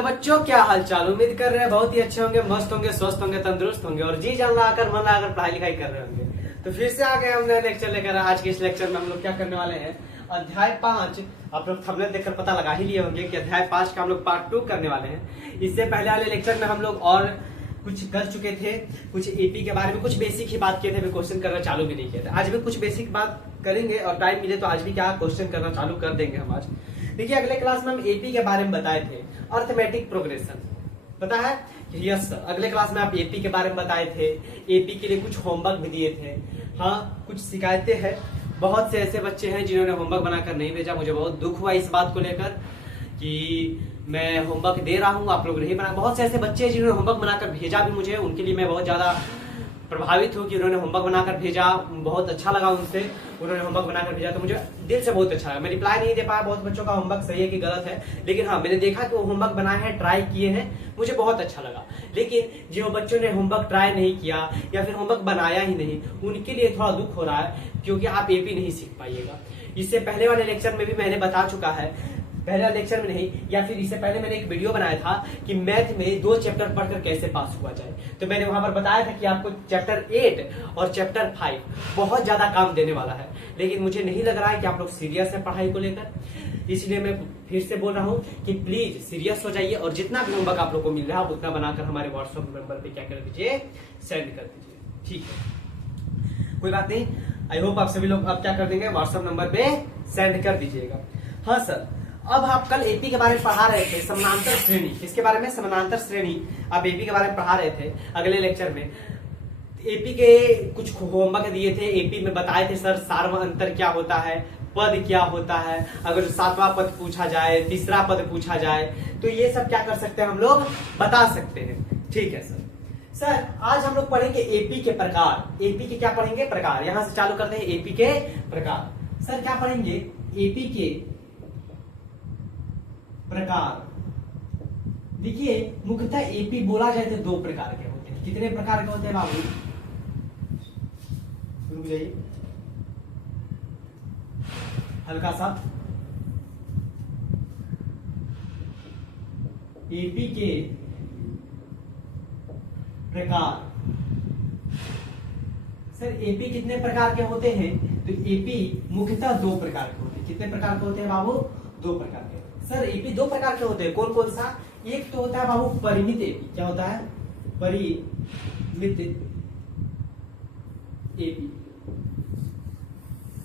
Hello बच्चों, क्या हाल चाल। उम्मीद कर रहे हैं बहुत ही अच्छे होंगे, मस्त होंगे, स्वस्थ होंगे, तंदुरुस्त होंगे और जी जान लगाकर मन लगाकर पढ़ाई लिखाई कर रहे होंगे। तो फिर से आ गए हमने लेक्चर लेकर। आज के इस लेक्चर में हम लोग क्या करने वाले हैं, अध्याय 5। आप लोग थंबनेल देखकर पता लगा ही लिए होंगे कि अध्याय 5 का हम लोग पार्ट 2 करने वाले हैं। इससे पहले वाले लेक्चर में हम लोग और कुछ कर चुके थे, कुछ एपी के बारे में कुछ बेसिक ही बात किए थे, भी क्वेश्चन करना चालू भी नहीं किया था। आज भी कुछ बेसिक बात करेंगे और टाइम मिले तो आज भी क्या क्वेश्चन करना चालू कर देंगे हम आज। देखिए, अगले क्लास में हम एपी के बारे में बताए थे, अर्थमेटिक प्रोग्रेशन। पता है? Yes sir. अगले क्लास में आप एपी के बारे में बताए थे, एपी के लिए कुछ होमवर्क भी दिए थे। हाँ, कुछ शिकायतें हैं। बहुत से ऐसे बच्चे हैं जिन्होंने होमवर्क बनाकर नहीं भेजा। मुझे बहुत दुख हुआ इस बात को लेकर कि मैं होमवर्क दे रहा हूँ, आप लोग नहीं बना। बहुत से ऐसे बच्चे हैं जिन्होंने होमवर्क बनाकर भेजा भी मुझे, उनके लिए मैं बहुत ज्यादा प्रभावित हूँ कि उन्होंने होमवर्क बनाकर भेजा। बहुत अच्छा लगा उनसे, उन्होंने होमवर्क बनाकर भेजा तो मुझे दिल से बहुत अच्छा लगा। मैं रिप्लाई नहीं दे पाया, बहुत बच्चों का होमवर्क सही है कि गलत है, लेकिन हाँ, मैंने देखा कि वो होमवर्क बनाए हैं, ट्राई किए हैं, मुझे बहुत अच्छा लगा। लेकिन जो बच्चों ने होमवर्क ट्राई नहीं किया या फिर होमवर्क बनाया ही नहीं, उनके लिए थोड़ा दुख हो रहा है, क्योंकि आप एपी नहीं सीख पाइएगा। इससे पहले वाले लेक्चर में भी मैंने बता चुका है, पहले लेक्चर में नहीं या फिर इससे पहले मैंने एक वीडियो बनाया था कि मैथ में 2 चैप्टर पढ़कर कैसे पास हुआ जाए। तो मैंने वहां पर बताया था कि आपको चैप्टर 8 और चैप्टर 5 बहुत ज्यादा काम देने वाला है, लेकिन मुझे नहीं लग रहा है कि आप लोग सीरियस है पढ़ाई को लेकर। इसलिए मैं फिर से बोल रहा हूँ कि प्लीज सीरियस हो जाइए और जितना भी होमवर्क आप लोग को मिल रहा है उतना बनाकर हमारे व्हाट्सएप नंबर पे क्या कर दीजिए, सेंड कर दीजिए। ठीक है, कोई बात नहीं। आई होप आप सभी लोग अब क्या कर देंगे, व्हाट्सएप नंबर पे सेंड कर दीजिएगा। हाँ सर, अब आप कल एपी के बारे में पढ़ा रहे थे, समानांतर श्रेणी। किसके बारे में? समानांतर श्रेणी। आप एपी के बारे में पढ़ा रहे थे अगले लेक्चर में। एपी के कुछ होमवर्क दिए थे, एपी में बताए थे सर सार्व अंतर क्या होता है, पद क्या होता है, अगर 7वां पद पूछा जाए, तीसरा पद पूछा जाए, तो ये सब क्या कर सकते हैं हम लोग, बता सकते हैं। ठीक है सर। सर आज हम लोग पढ़ेंगे एपी के प्रकार। एपी के क्या पढ़ेंगे? प्रकार। यहां से चालू करते हैं एपी के प्रकार। सर क्या पढ़ेंगे? एपी के प्रकार। देखिए, मुख्यतः एपी बोला जाए तो 2 प्रकार के होते हैं। कितने प्रकार के होते हैं बाबू? रुक जाइए, हल्का सा। एपी के प्रकार। सर एपी कितने प्रकार के होते हैं? तो एपी मुख्यतः 2 प्रकार के होते हैं। कितने प्रकार के होते हैं बाबू? 2 प्रकार के। सर एपी 2 प्रकार के होते हैं, कौन कौन सा? एक तो होता है बाबू परिमित एपी। क्या होता है? परिमित एपी।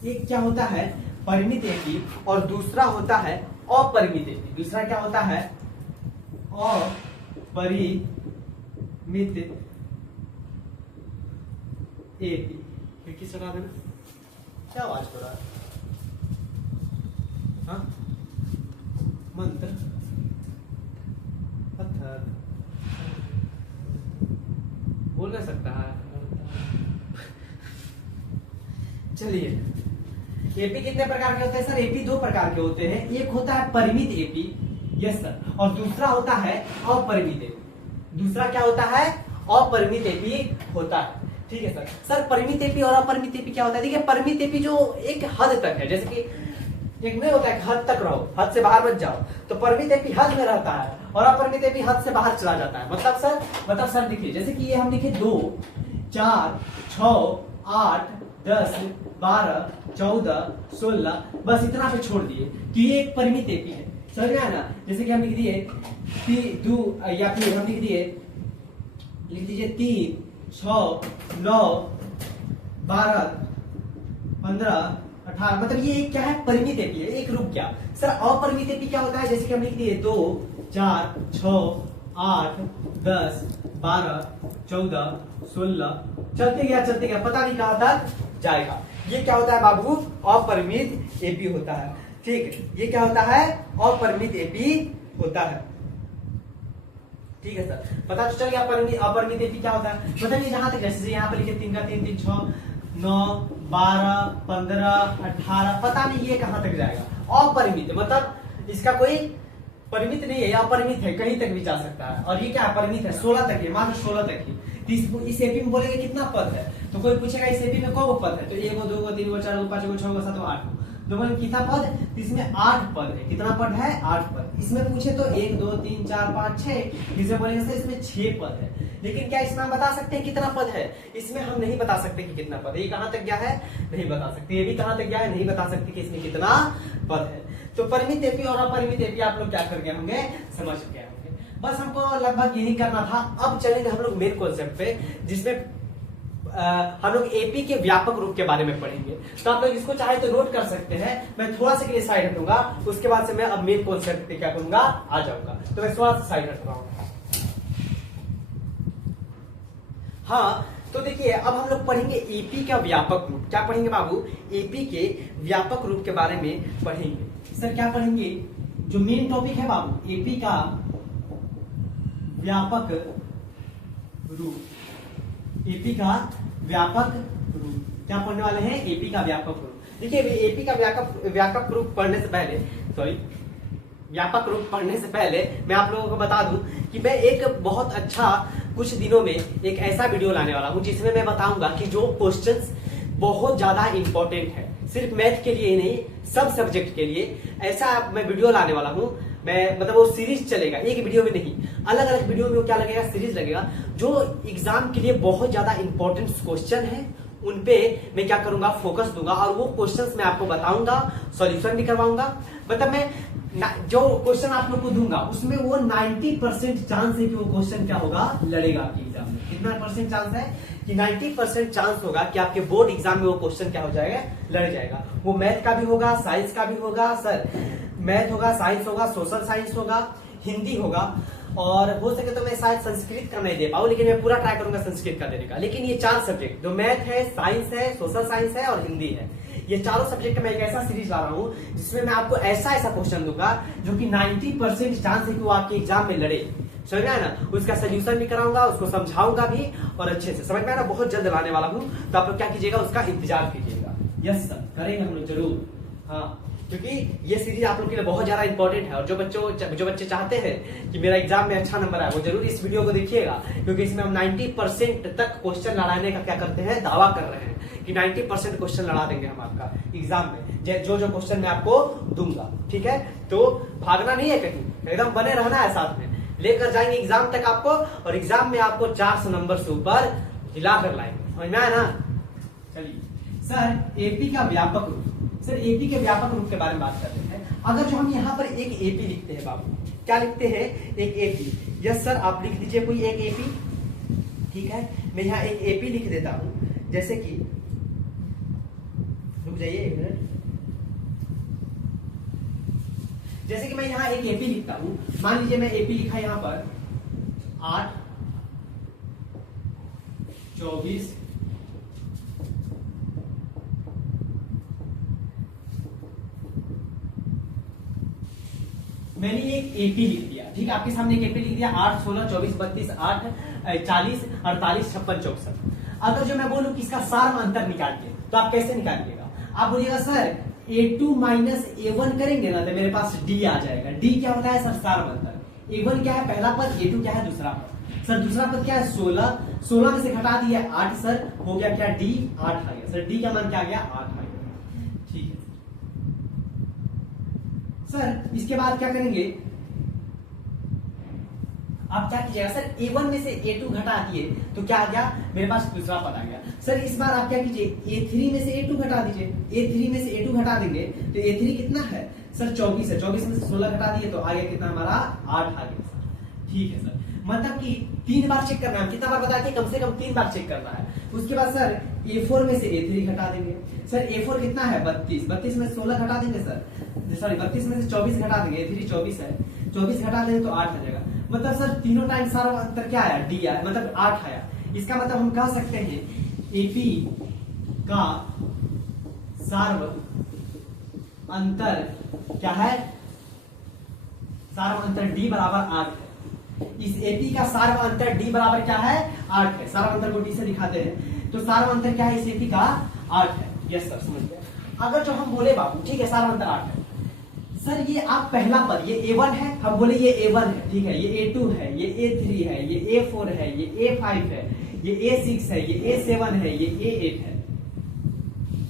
एक क्या होता है? परिमित एपी। और दूसरा होता है अपरिमित एपी। दूसरा क्या होता है? अपरिमित एपी। खिड़की चला देना। क्या आवाज हो रहा है? हाँ, मंत्र, पत्थर बोल नहीं सकता है। चलिए, एपी कितने प्रकार के होते हैं? सर एपी 2 प्रकार के होते हैं। एक होता है परिमित एपी, यस सर, और दूसरा होता है अपरिमित एपी। दूसरा क्या होता है? अपरिमित एपी होता है। ठीक है सर। सर परिमित एपी और अपरिमित एपी क्या होता है? देखिए, परिमित एपी जो एक हद तक है, जैसे कि एक नहीं होता है हद तक रहो, हद से बाहर मत जाओ, तो परिमित एपी हद में रहता है और अपरिमित एपी हद से बाहर चला जाता है। मतलब सर देखिए, जैसे कि ये हम लिखे 2, 4, 6, 8, 10, 12, 14, 16, बस इतना पे छोड़ दिए, तो ये एक परिमित एपी है। समझ गया ना? जैसे कि हम लिख दिए 2 या फिर हम लिख दीजिए 3, 6, 9, 12, 15, 18, मतलब ये क्या है? परिमित एपी है। एक रुक गया। सर अपरिमित एपी क्या होता है? जैसे कि हम लिख दिए 2, 4, 6, 8, 10, 12, 14, 16, चलते गया, पता नहीं कहां तक जाएगा। ये क्या होता है बाबू? अपरिमित एपी होता है। ठीक है, ये क्या होता है? अपरिमित एपी होता है। ठीक है सर, पता तो चल गया अपरिमित एपी क्या होता है। बताइए जहां तक, जैसे यहाँ पर लिखे 3 का 3, 3, 6, 9, 12, 15, 18, पता नहीं ये कहां तक जाएगा। अपरिमित मतलब इसका कोई परिमित नहीं है, अपरिमित है, कहीं तक भी जा सकता है। और ये क्या परिमित है? 16 तक है, मात्र 16 तक ही। इस एपी में बोलेंगे कितना पद है, तो कोई पूछेगा इस एपी में कौन पद है, तो 1, 2, 3, 4, 5, 6, 7, 8, 2 बन कितना पद, इसमें 8 पद है। कितना पद है, 8 पद। इसमें पूछे तो 1 2 3 4 5 6, इसमें बोलेंगे सर इसमें 6 पद है। लेकिन क्या इसमें हम बता सकते हैं कितना पद है, इसमें हम नहीं बता सकते कि कितना पद है। ये कहां तक गया है, नहीं बता सकते। ये भी कहां तक गया है, नहीं बता सकते कि इसमें कितना पद है। तो परिमित एपी और अपरिमित एपी आप लोग क्या कर गए होंगे, समझ गए होंगे। बस हमको लगभग यही करना था। अब चलेंगे हम लोग मेन कॉन्सेप्ट पे, जिसमें हम लोग एपी के व्यापक रूप के बारे में पढ़ेंगे। तो आप लोग इसको चाहे तो नोट कर सकते हैं। मैं थोड़ा सा के लिए साइड हटूंगा, उसके बाद से मैं अब मेन कॉन्सेप्ट पे क्या करूंगा, आ जाऊंगा। तो मैं थोड़ा सा साइड हट रहा हूं। हाँ, तो देखिए अब हम लोग पढ़ेंगे एपी का व्यापक रूप। क्या पढ़ेंगे बाबू, एपी के व्यापक रूप के बारे में पढ़ेंगे। सर क्या पढ़ेंगे, जो मेन टॉपिक है बाबू, एपी का व्यापक रूप। एपी का व्यापक रूप क्या पढ़ने वाले हैं, एपी का व्यापक रूप। देखिए एपी का व्यापक रूप पढ़ने से पहले, व्यापक रूप पढ़ने से पहले मैं आप लोगों को बता दूं कि मैं एक बहुत अच्छा कुछ दिनों में एक ऐसा वीडियो लाने वाला हूं जिसमें मैं बताऊंगा कि जो क्वेश्चंस बहुत ज्यादा इंपॉर्टेंट है, सिर्फ मैथ के लिए ही नहीं, सब सब्जेक्ट के लिए, ऐसा मैं वीडियो लाने वाला हूं। मैं मतलब वो सीरीज चलेगा, एक वीडियो में नहीं, अलग अलग वीडियो में वो क्या लगेगा, सीरीज लगेगा। जो एग्जाम के लिए बहुत ज्यादा इंपॉर्टेंट क्वेश्चन है उनपे मैं क्या करूंगा, फोकस दूंगा, और वो क्वेश्चंस मैं आपको बताऊंगा, सॉल्यूशन भी करवाऊंगा। मतलब मैं जो क्वेश्चन आप लोग को दूंगा उसमें वो 90% चांस है कि वो क्वेश्चन क्या होगा, लड़ेगा आपके एग्जाम में। कितना परसेंट चांस है कि 90% चांस होगा कि आपके बोर्ड एग्जाम में वो क्वेश्चन क्या हो जाएगा, लड़ जाएगा। वो मैथ का भी होगा, साइंस का भी होगा, सर मैथ होगा, साइंस होगा, सोशल साइंस होगा, हिंदी होगा, और हो सके तो मैं शायद संस्कृत का नहीं दे पाऊं, लेकिन मैं पूरा ट्राई करूंगा संस्कृत का देने का। लेकिन ये 4 सब्जेक्ट जो मैथ है, साइंस है, सोशल साइंस है और हिंदी है, ये चारों सब्जेक्ट में एक ऐसा सीरीज ला रहा हूं जिसमें मैं आपको ऐसा ऐसा क्वेश्चन दूंगा जो कि 90% चांस है कि वो आपके एग्जाम में लड़े। समझ में आया ना, उसका सोल्यूशन भी कराऊंगा, उसको समझाऊंगा भी, और अच्छे से समझ में आया ना। बहुत जल्द लाने वाला हूं, तो आप लोग क्या कीजिएगा, उसका इंतजार कीजिएगा। यस सर, करेंगे हम लोग जरूर। हाँ, क्योंकि ये सीरीज आप लोग के लिए बहुत ज्यादा इंपॉर्टेंट है, और जो बच्चे चाहते हैं कि मेरा एग्जाम में अच्छा नंबर आए, वो जरूर इस वीडियो को देखिएगा, क्योंकि इसमें हम 90% तक क्वेश्चन लड़ाने का क्या करते हैं, दावा कर रहे हैं कि 90% क्वेश्चन लड़ा देंगे हम आपका एग्जाम में, जो क्वेश्चन मैं आपको दूंगा। ठीक है, तो भागना नहीं है कहीं, एकदम बने रहना है साथ में, लेकर जाएंगे एग्जाम तक आपको, और एग्जाम में आपको 400 नंबर से ऊपर हिला कर लाएंगे। समझ में आया ना। चलिए सर, एपी का व्यापक रूप। सर एपी के व्यापक रूप के बारे में बात करते हैं। अगर जो हम यहाँ पर एक एपी लिखते हैं बाबू, क्या लिखते हैं, एक एपी। यस सर, आप लिख दीजिए कोई एक एपी। ठीक है, मैं यहाँ एक एपी लिख देता हूं, जैसे कि, रुक जाइए एक मिनट, जैसे कि मैं यहाँ एक एपी लिखता हूं। मान लीजिए मैं एपी लिखा यहाँ पर 8 24 मैंने एक एपी लिख दिया। ठीक है, आपके सामने एक एपी लिख दिया, 8 16 24 32 8 40 48 56 64। अगर जो मैं बोलूं कि इसका सार अंतर निकालिए, तो आप कैसे निकालिएगा, आप बोलिएगा सर A2 माइनस A1 करेंगे ना, तो मेरे पास D आ जाएगा। D क्या होता है सर, सार अंतर। A1 क्या है, पहला पद, A2 क्या है, दूसरा पद। सर दूसरा पद क्या है, 16, 16 में से घटा दिया 8, सर हो गया क्या, D 8 आ गया। सर D का मान क्या आ गया, 8 आ गया। ठीक है सर, इसके बाद क्या करेंगे, आप क्या कीजिएगा सर, A1 में से A2 घटा दिए तो क्या आ गया, मेरे पास दूसरा पद आ गया। सर इस बार आप क्या कीजिए, A3 में से A2 घटा दीजिए। A3 में से A2 घटा देंगे तो A3 कितना है सर, 24 है। 24 में से 16 घटा दिए तो आ गया कितना, हमारा 8 आ गया सर। ठीक है सर, मतलब कि 3 बार चेक करना है। कितना बार बताते हैं, कम से कम 3 बार चेक करना है। उसके बाद सर A4 में से A3 घटा देंगे। सर A4 कितना है, 32, 32 में से 16 घटा देंगे सर, सॉरी 32 में से 24 घटा देंगे, A3 24 है, 24 घटा देंगे तो 8 आ जाएगा। मतलब सर तीनों टाइम सारा अंतर क्या आया, D आया, मतलब 8 आया। इसका मतलब हम कह सकते हैं एपी का सार्व अंतर क्या है, सार्व अंतर D बराबर 8 है। इस एपी का सार्व अंतर D बराबर क्या है, 8 है। सार्व अंतर को D से दिखाते हैं, तो सार्व अंतर क्या है, इस एपी का 8 है। यस सर, समझ गए। अगर जो हम बोले बाबू, ठीक है, सार्व अंतर 8 है। सर ये आप पहला पद, ये A1 है, हम बोले ये A1 है, ठीक है, ये A2 है, ये A3 है, ये A4 है, ये A5 है, ये A6 है, ये A7 है, ये A8 है।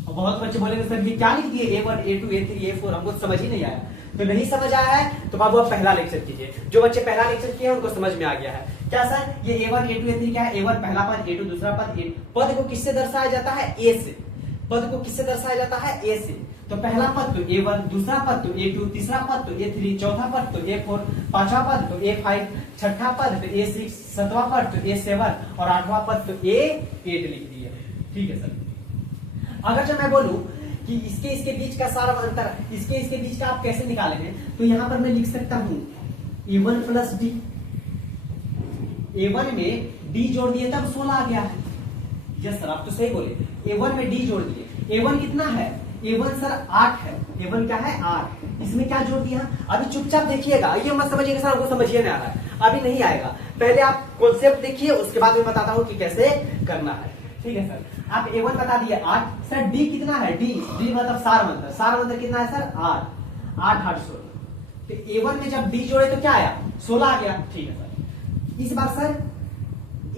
अब बहुत बच्चे बोलेंगे सर ये क्या लिख दिए A1 A2 A3 A4, हमको समझ ही नहीं आया। तो नहीं समझ आया है तो बाबू आप पहला लेक्चर कीजिए। जो बच्चे पहला लेक्चर किए उनको समझ में आ गया है। क्या सर ये A1 A2 A3 क्या है? A1 पहला पद, A2 दूसरा पद। पद को किससे दर्शाया जाता है? A से। पद को किससे दर्शाया जाता है? A से। तो पहला पद तो A1, दूसरा पद तो A2, तीसरा पद तो A3, चौथा पद तो A4, पांचवा पद तो A5, छठा पद तो A6, सातवां पद तो A7 और आठवां पद तो A8 लिख दिया। ठीक है सर। अगर जब मैं बोलूं कि इसके बीच का सारा अंतर, इसके बीच का आप कैसे निकाले हैं, तो यहां पर मैं लिख सकता हूं A1 प्लस D। A1 में D जोड़ दिए तब 16 आ गया है। यस सर, आप तो सही बोले। A1 में D जोड़ दिए। A1 कितना है? A1 सर 8 है। A1 क्या है? 8। इसमें क्या जोड़ दिया? अभी चुपचाप देखिएगा, ये मत समझिएगा सर हमको समझिए नहीं आ रहा है, अभी नहीं आएगा। पहले आप कॉन्सेप्ट देखिए, उसके बाद मैं बताता हूं कि कैसे करना है। ठीक है सर। आप A1 बता दिए 8। सर D कितना है? D मतलब सार मंत्र। सार मंत्र कितना है सर? 8। 8 8 16। तो A1 में जब D जोड़े तो क्या आया? 16 आ गया। ठीक है सर। इस बार सर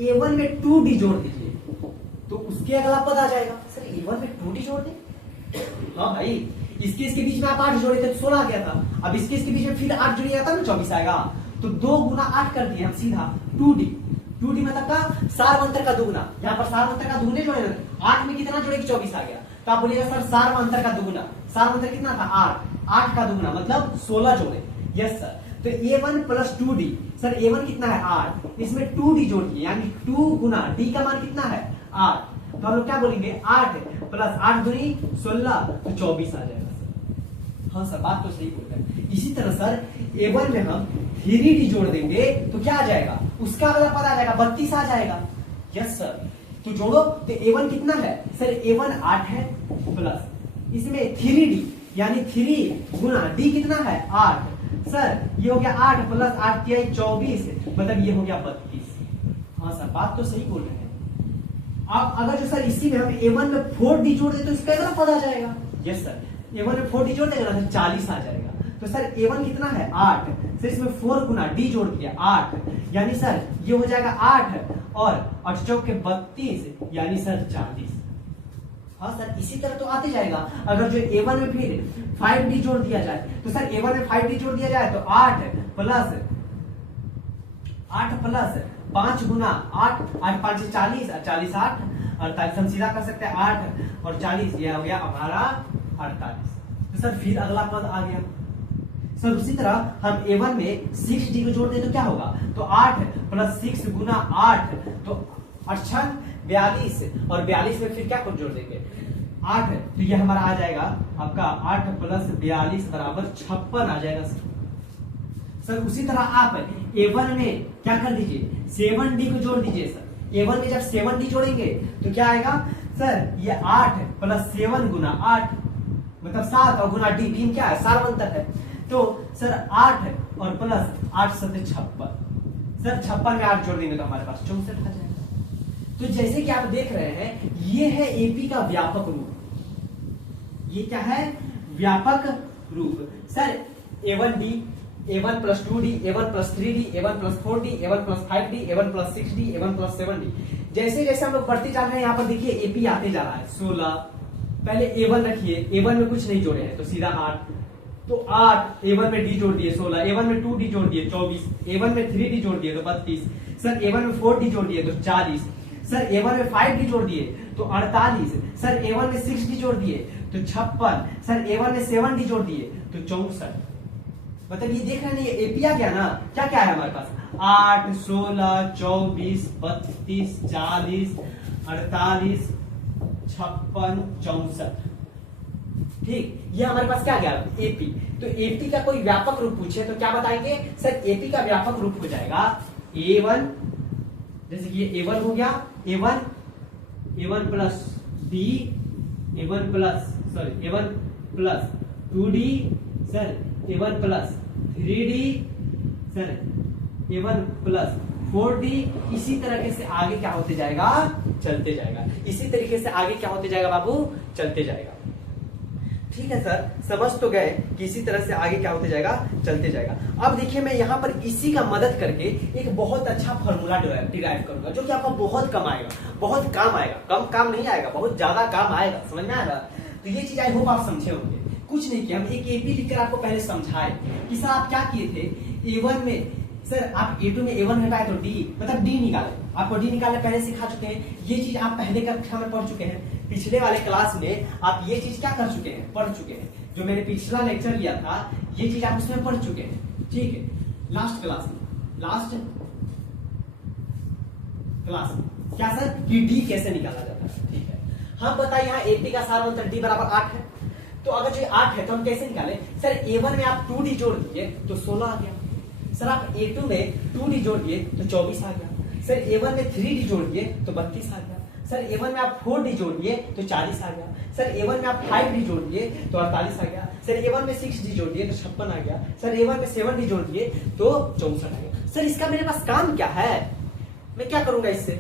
A1 में 2D जोड़ दीजिए तो उसके अगला पद आ जाएगा। सर A1 में 2D जोड़ दे? हाँ भाई, इसके बीच में आप 8 जोड़े थे तो 16 आ गया था। अब इसके बीच में फिर 8 जोड़िएगा तब ना 24 आएगा। तो 2 गुना 8 कर दिए हम सीधा 2D। 2D मतलब का सार मंत्र का दुगुना। यहाँ पर सार मंत्र का दुगुने जोड़े, 8 में कितना जोड़े? 24 आ गया। तो आप बोलिएगा सर सार मंत्र का दुगुना। सार मंत्र कितना था? 8। 8 का दुगुना मतलब 16 जोड़े। Yes sir. तो A1 plus 2D। Sir A1 कितना है? 8। इसमें 2D जोड़ दिए, यानी 2 गुना D का मान कितना है? 8। तो हम लोग क्या बोलेंगे? 8 प्लस 8 दूनी 16 तो 24 आ जाएगा सर। हाँ सर, बात तो सही बोल रहे हैं। इसी तरह सर A1 में हम 3D जोड़ देंगे तो क्या आ जाएगा? उसका अगला पद आ जाएगा 32 आ जाएगा। Yes sir. तो जोड़ो तो A1 कितना है? सर A1 8 है प्लस इसमें 3D यानी 3 गुना D कितना है? 8। सर ये हो गया 8 प्लस 8 किया 24, मतलब ये हो गया 32। हाँ सर, बात तो सही बोल रहे हैं। अब अगर जो सर इसी में हम A1 में 4D जोड़ दे तो इसका अगला पद आ जाएगा। Yes sir. A1 में 4D जोड़ देगा ना तो 40 आ जाएगा। तो सर A1 कितना है? 8। सर इसमें 4 गुना D जोड़ दिया 8, यानी सर ये हो जाएगा 8 और 8 चौक के 32 यानी सर 40। हाँ सर, इसी तरह तो आते जाएगा। अगर जो A1 में फिर 5D जोड़ दिया जाए तो सर A1 में 5D जोड़ दिया जाए तो 8 प्लस 5 गुना 8, 8 5 से 40, 40 8 48, हम सीधा कर सकते हैं 8 और 40, यह हो गया हमारा 48। तो सर फिर अगला पद आ गया। सर उसी तरह हम A1 में 6D को जोड़ दें तो क्या होगा? तो 8 प्लस 6 गुना 8 तो 8 42 और 42 में फिर क्या कुछ जोड़ देंगे? 8। तो ये हमारा आ जाएगा आपका 8 प्लस 42 बराबर 56 आ जाएगा सर। सर उसी तरह आप A1 में क्या कर दीजिए? 7D को जोड़ दीजिए सर। A1 में जब 7D जोड़ेंगे तो क्या आएगा? सर ये 8 प्लस 7 गुना 8 मतलब 7 और गुना D क्या है? सार मंत्र है। तो सर 8 और प्लस 8 7 56। सर 56 में 8 जोड़ देंगे तो हमारे पास 64 आ जाएगा। तो जैसे कि आप देख रहे हैं ये है एपी का व्यापक रूप। ये क्या है? व्यापक रूप। Sir A1D, A1 plus 2D, A1 plus 3D, A1 plus 4D, A1 plus 5D, A1 plus 6D, A1 plus 7D। जैसे जैसे हम लोग बढ़ते जा रहे हैं यहाँ पर देखिए एपी आते जा रहा है 16। पहले A1 रखिए, A1 में कुछ नहीं जोड़े हैं तो सीधा 8, तो 8 A1 में D जोड़ दिए 16, A1 में 2D जोड़ दिए 24, A1 में 3D जोड़ दिए तो 32, सर A1 में 4D जोड़ दिए तो 40, सर A1 में 5D जोड़ दिए तो 48, सर A1 में 6D जोड़ दिए तो 56, सर A1 में 7D जोड़ दिए तो 64। मतलब ये देख रहे हैं ये एपी आ गया ना? क्या क्या है हमारे पास? 8 16 24 32 40 48 56 64। ठीक, ये हमारे पास क्या गया? एपी। तो एपी का कोई व्यापक रूप पूछे तो क्या बताएंगे? सर एपी का व्यापक रूप हो जाएगा A1, जैसे कि ये A1 हो गया, A1 plus D, A1 plus 2D, sir A1 plus 3D, sir A1 plus 4D। इसी तरीके से आगे क्या होते जाएगा? चलते जाएगा। इसी तरीके से आगे क्या होते जाएगा बाबू? चलते जाएगा। ठीक है सर, समझ तो गए कि इसी तरह से आगे क्या होते जाएगा? चलते जाएगा। अब देखिए मैं यहाँ पर इसी का मदद करके एक बहुत अच्छा फॉर्मूला डिराइव करूंगा जो कि आपका बहुत कम आएगा, बहुत काम आएगा। कम काम नहीं आएगा, बहुत ज्यादा काम आएगा। समझ में आएगा? तो ये चीज आई होप आप समझे होंगे। कुछ नहीं किया, हम एक एपी लिखकर आपको पहले समझाए कि सर आप क्या किए थे A1 में, सर आप A2 में A1 घटाए तो D मतलब D निकाले, आपको D निकालना पहले सिखा चुके हैं। ये चीज आप पहले कक्षा में पढ़ चुके हैं, पिछले वाले क्लास में आप ये चीज क्या कर चुके हैं, पढ़ चुके हैं। जो मैंने पिछला लेक्चर लिया था ये चीज आप उसमें पढ़ चुके हैं, ठीक है। लास्ट क्लास में क्या सर कि D कैसे निकाला जाता है, ठीक है। हम बताइए यहाँ AP का सार अंतर D बराबर 8 है, तो अगर जो 8 है तो हम कैसे निकाले, सर A1 में आप 2D जोड़ दिए तो 16 आ गया, सर आप A2 में 2D जोड़ दिए तो 24 आ गया, सर A1 में 3D जोड़ दिए तो 32 आ गया, सर A1 में आप 4D जोड़ दिए तो 40 आ गया, सर A1 में आप 5D जोड़ दिए तो 48 आ गया, सर A1 में 6D जोड़ दिए तो 56 आ गया, सर A1 में 7D जोड़ दिए तो 64 आ गया। सर इसका मेरे पास काम क्या है, मैं क्या करूंगा इससे,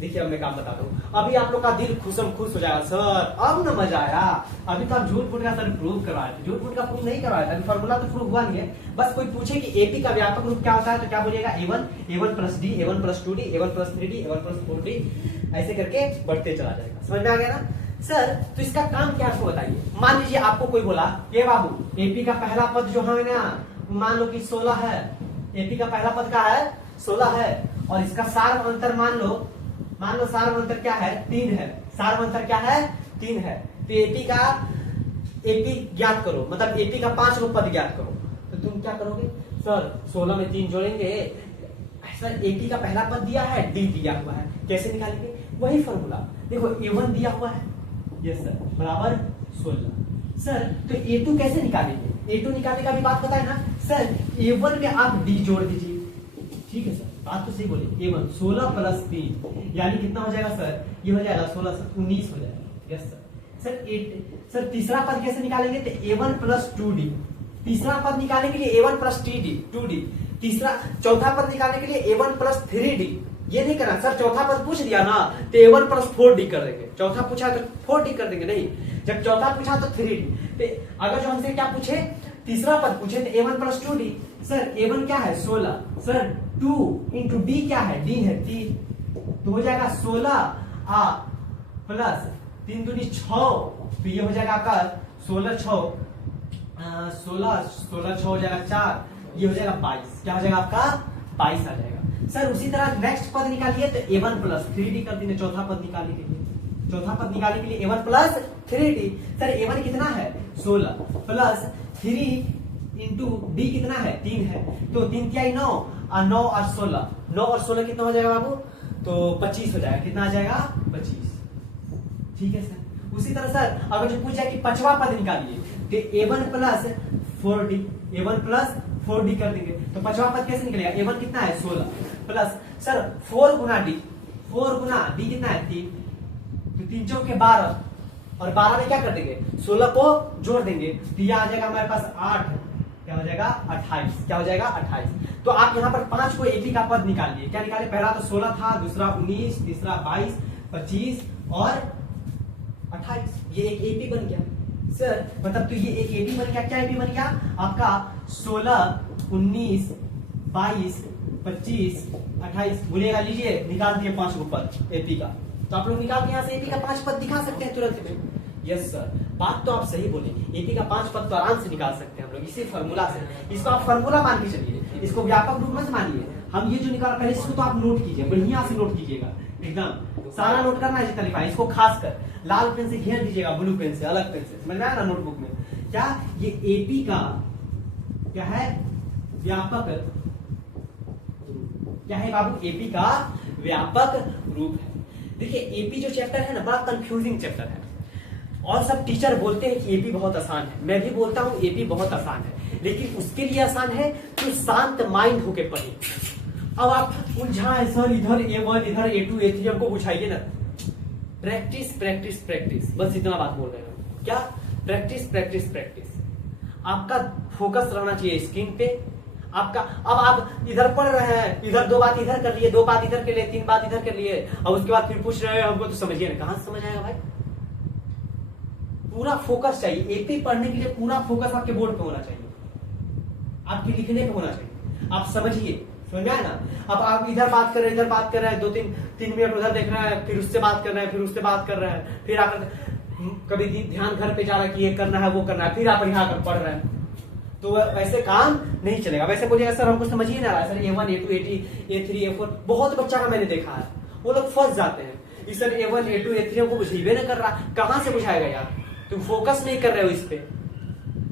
देखिए अब मैं काम बता दूं। अभी आप लोग का दिल खुश हो जाएगा, सर अब ना मजा आया। अभी तो आप झूठ फूट का सर प्रूव करवाए थे, झूठ फूट का प्रूव नहीं करवाया था, अभी फॉर्मूला तो प्रूव हुआ नहीं है। बस कोई पूछे कि एपी का व्यापक रूप क्या होता है तो क्या बोलिएगा, A1 plus D, A1 plus 2D, A1 plus 3D, A1 plus 4D, ऐसे करके बढ़ते चला जाएगा। समझ में आ गया ना सर। तो इसका काम क्या आपको बताइए। मान लीजिए आपको कोई बोला ये बाबू एपी का पहला पद जो है ना, मान लो कि 16 है, एपी का पहला पद का है 16 है, और इसका सार अंतर मान लो सार अंतर क्या है, 3 है। सार अंतर क्या है, 3 है। तो एपी ज्ञात करो, मतलब एपी का 5 पद ज्ञात करो। तो तुम क्या करोगे, सर 16 में 3 जोड़ेंगे, सर एपी का पहला पद दिया है, डी दिया हुआ है, कैसे निकालेंगे, वही फॉर्मूला। देखो A1 दिया हुआ है, यस सर, बराबर 16। सर तो A2 कैसे निकालेंगे, A2 निकालने का भी बात बताए ना सर। A1 में आप D जोड़ दीजिए, ठीक है सर, बात तो सही बोले। A1 16 प्लस 3 यानी कितना हो जाएगा सर, ये हो जाएगा 16 से 19 हो जाएगा, यस सर। सर तीसरा पद कैसे निकालेंगे, तो A1 प्लस 2D, तीसरा पद निकालने के लिए A1 प्लस 2D, चौथा पद निकालने के लिए A1 प्लस 3D। ये नहीं करना सर, चौथा पद पूछ दिया ना तो A1 प्लस 4D कर देंगे, चौथा पूछा तो 4D कर देंगे, नहीं जब चौथा पूछा तो 3D। तो अगर जो हमसे क्या पूछे, तीसरा पद पूछे तो A1 plus 2D। Sir A1 क्या है 16, सर 2 इंटू D क्या है, D है 3, तो हो जाएगा 16 प्लस 3 दूनी 6, तो ये हो जाएगा आपका 16 6 हो जाएगा 4, ये हो जाएगा 22, क्या हो जाएगा आपका 22 आ जाएगा। सर उसी तरह नेक्स्ट पद निकालिए तो A1 प्लस 3D कर देंगे, चौथा पद निकालने के लिए A1 plus 3D। Sir A1 कितना है 16 प्लस 3 इंटू D कितना है 3 है, तो 3 क्या 9 और 9 और 16, 9 और 16 कितना हो जाएगा बाबू, तो 25 हो जाएगा, कितना आ जाएगा 25, ठीक है सर। उसी तरह सर अगर जो पूछ जाए कि पांचवा पद निकालिए तो A1 प्लस 4D कर देंगे, तो पांचवा पद कैसे निकलेगा, A1 कितना है 16 प्लस सर 4 गुना D कितना है 3, तो 3 चौक के 12, और 12 में क्या कर देंगे 16 को जोड़ देंगे, तो यह आ जाएगा हमारे पास 8, क्या हो जाएगा 28, क्या हो जाएगा 28। तो आप यहाँ पर 5 को एपी का पद निकालिए, क्या निकाले, पहला तो 16 था, दूसरा 19, तीसरा 22, 25 और 28, ये एक एपी बन गया सर। मतलब तो ये एक एपी बन गया, क्या एपी बन गया आपका 16, 19, 22, 25, 28, बोलिएगा, लीजिए निकाल दिए 5 पद एपी का। तो आप लोग निकाल के यहाँ से एपी का 5 पद दिखा सकते हैं तुरंत में, यस सर, बात तो आप सही बोले, एपी का 5 पद तो आराम से निकाल सकते हैं हम लोग इसी फॉर्मूला से। इसको आप फॉर्मूला मान के चलिए, इसको व्यापक रूप में मानिए। हम ये जो निकाला पहले इसको तो आप नोट कीजिए, बढ़िया से नोट कीजिएगा, एकदम सारा नोट करना है जितना लिखा है, इसको खासकर लाल पेन से घेर दीजिएगा, ब्लू पेन से, अलग पेन से, समझ में आया ना नोटबुक में। क्या ये एपी का क्या है व्यापक, क्या है बाबू, एपी का व्यापक रूप है। देखिए एपी जो चैप्टर है ना बड़ा कंफ्यूजिंग चैप्टर है, और सब टीचर बोलते हैं कि एपी बहुत आसान है, मैं भी बोलता हूँ एपी बहुत आसान है, लेकिन उसके लिए आसान है तो शांत माइंड होके पढ़े। अब आप उलझाए सर, इधर A1 इधर A2 A3 हमको बुझाइए ना, प्रैक्टिस प्रैक्टिस प्रैक्टिस, बस इतना बात बोल रहे हैं, क्या प्रैक्टिस प्रैक्टिस प्रैक्टिस। आपका फोकस रहना चाहिए स्क्रीन पे आपका। अब आप इधर पढ़ रहे हैं, इधर 2 बात इधर कर लिए, 2 बात इधर कर लिए, 3 बात इधर कर लिए, और उसके बाद फिर पूछ रहे हैं हमको, तो समझिए ना, कहां से समझ आएगा भाई। पूरा फोकस चाहिए, एपी पढ़ने के लिए पूरा फोकस आपके बोर्ड पे होना चाहिए, आपके लिखने पे होना चाहिए, आप समझिए, समझ में आया ना। अब आप इधर बात कर रहे हैं, इधर बात कर रहे हैं, 2-3 मिनट उधर देख रहे हैं, फिर उससे बात कर रहे हैं, फिर उससे बात कर रहे हैं, फिर आकर कभी ध्यान घर पे जा रहा है कि ये करना है वो करना है, फिर आप यहाँ कर पढ़ रहे हैं, तो वैसे काम नहीं चलेगा। वैसे बोलिएगा सर हमको समझ ही ना रहा है, sir A1 A2 A3 A4 बहुत बच्चा का मैंने देखा है, वो लोग फंस जाते हैं कि सर A1 A2 A3 हमको बुझेबे नहीं कर रहा, कहाँ से बुझाएगा यार, तुम फोकस नहीं कर रहे हो इस पे।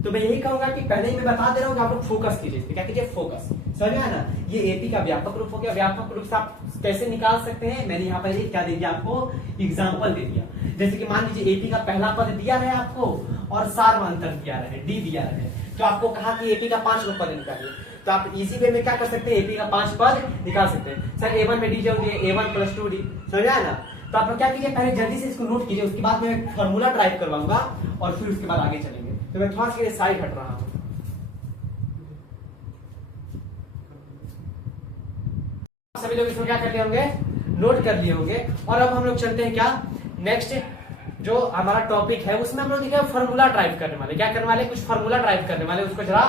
तो मैं यही कहूंगा कि पहले ही मैं बता दे रहा हूँ कि आप लोग फोकस कीजिए, क्या कीजिए, फोकस। समझ में आया ना, ये एपी का व्यापक रूप हो गया। व्यापक रूप से आप कैसे निकाल सकते हैं, मैंने यहाँ पर क्या दे दिया आपको, एग्जाम्पल दे दिया। जैसे कि मान लीजिए एपी का पहला पद दिया है आपको और सार्वंतर दिया है, डी दिया है, तो आपको कहा कि एपी का 5 पद निकालिए, तो आप इजी वे में क्या कर सकते हैं, एपी का 5 पद निकाल सकते हैं। सर A1 में डी जो A1 + 2D, समझ आया ना। तो आप क्या कीजिए, पहले जल्दी से इसको नोट कीजिए, उसके बाद मैं फॉर्मूला ड्राइव करवाऊंगा और फिर उसके बाद आगे चलेंगे। तो मैं थोड़ा सा साइड हट रहा हूं। सभी लोग इसको क्या कर लिए होंगे, नोट कर लिए होंगे। और अब हम लोग चलते हैं क्या, नेक्स्ट जो हमारा टॉपिक है उसमें हम लोग देखिए फॉर्मूला ड्राइव करने वाले, क्या करने वाले, कुछ फॉर्मूला ड्राइव करने वाले, उसको जरा